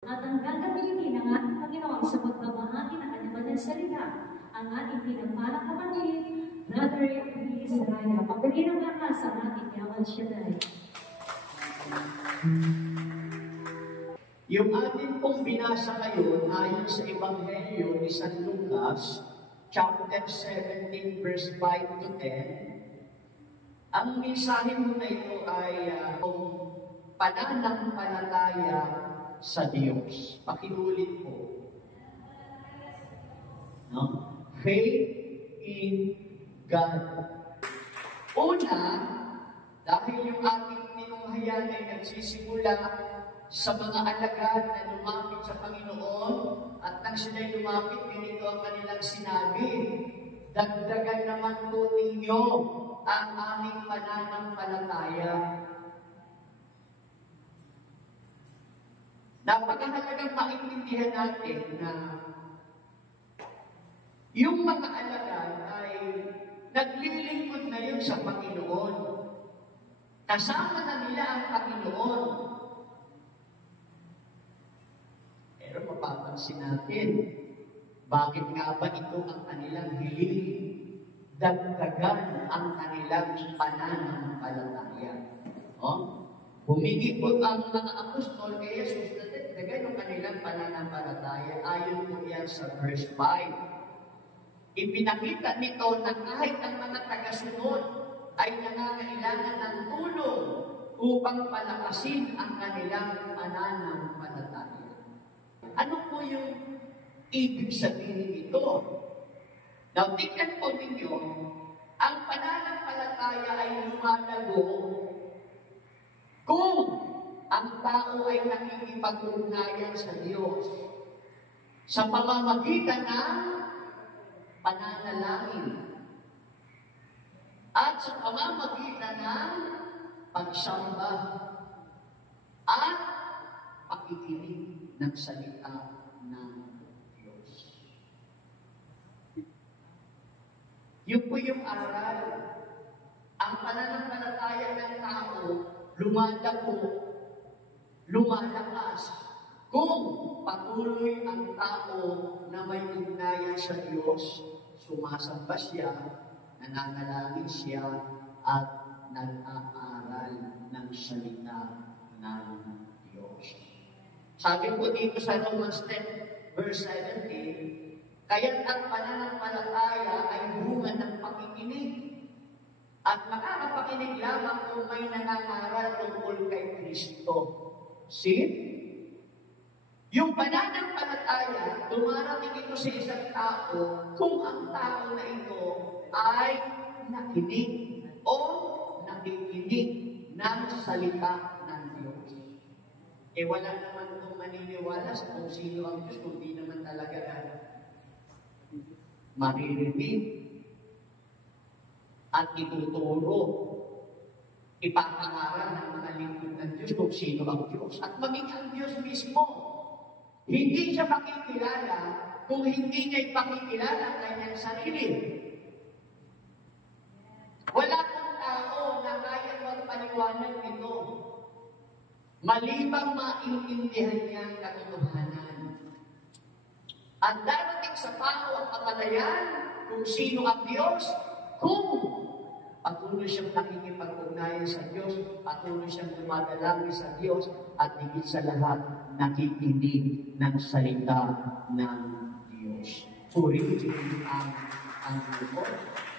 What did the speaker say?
At ang gagamitin ng ating Panginoon sa pagbabahagi ng kanyang banal salita, ang ating pinagpalang kapatid, Brother Luis Raya. Pagdali ng lakas ang ating yaman siya dahil. Yung ating pong binasa ngayon ayon sa Ebanghelyo ni San Lucas, chapter 17, verse 5 to 10, ang mensahe mo na ito ay pananampalataya sa Diyos. Pakiulit po. No? Faith in God. Una, dahil yung ating tinunghayan ay nagsisimula sa mga alagad na lumapit sa Panginoon at nang sila'y lumapit, ganito ang kanilang sinabi, dagdagan naman po ninyo ang aming pananampalataya. Napakahalagang maintindihan natin na yung mga alagad ay naglilingkod na yun sa Panginoon. Kasama na nila ang Panginoon. Pero mapapansin natin, bakit nga ba ito ang kanilang hiling? Dagdagan ang kanilang pananampalataya. Humingi po ang mga apostol kay Jesus na dagdagan ang kanilang pananampalataya. Ayon po yan sa verse 5. Ipinakita nito na kahit ang mga tagasunod ay nangangailangan ng tulong upang palakasin ang kanilang pananampalataya. Ano po yung ibig sabihin ito? Now, tingnan po ninyo, ang pananampalataya ay lumalago kung ang tao ay nakikipag-ugnayan sa Diyos sa pamamagitan ng pananalangin at sa pamamagitan ng pagsamba at pakikinig ng salita ng Diyos. Yun po yung aral. Ang pananampalataya ng tao lumalago, lumalakas kung patuloy ang tao na may ugnayan sa Diyos, sumasamba siya, nananalangin siya, at nag-aaral ng salita ng Diyos. Sabi po dito sa Romans 10, verse 17, kaya't ang pananampalataya ay bunga ng pakikinig. At makakapakinig lamang kung may nangangaral tungkol kay Kristo. See? Yung pananampalataya, dumarating ito sa isang tao kung ang tao na ito ay nakinig o nakikinig ng salita ng Diyos. Wala naman kung maniniwala sa kung sino ang Diyos kung di naman talaga maririnig at ituturo, ipapangaral ng mga lingkod ng Diyos kung sino ang Diyos. At maging ang Diyos mismo, hindi siya makikilala kung hindi niya ipakikilala ang kanyang sarili. Wala pong tao na kaya magpaliwanag nito, malibang maintindihan niya ang katotohanan. At darating sa tao ang kapalayan kung sino ang Diyos, kung patuloy siyang nakikipag-ugnayan sa Diyos, patuloy siyang dumadalangin sa Diyos, at higit sa lahat, nakikinig ng salita ng Diyos. Purihin ang Lord.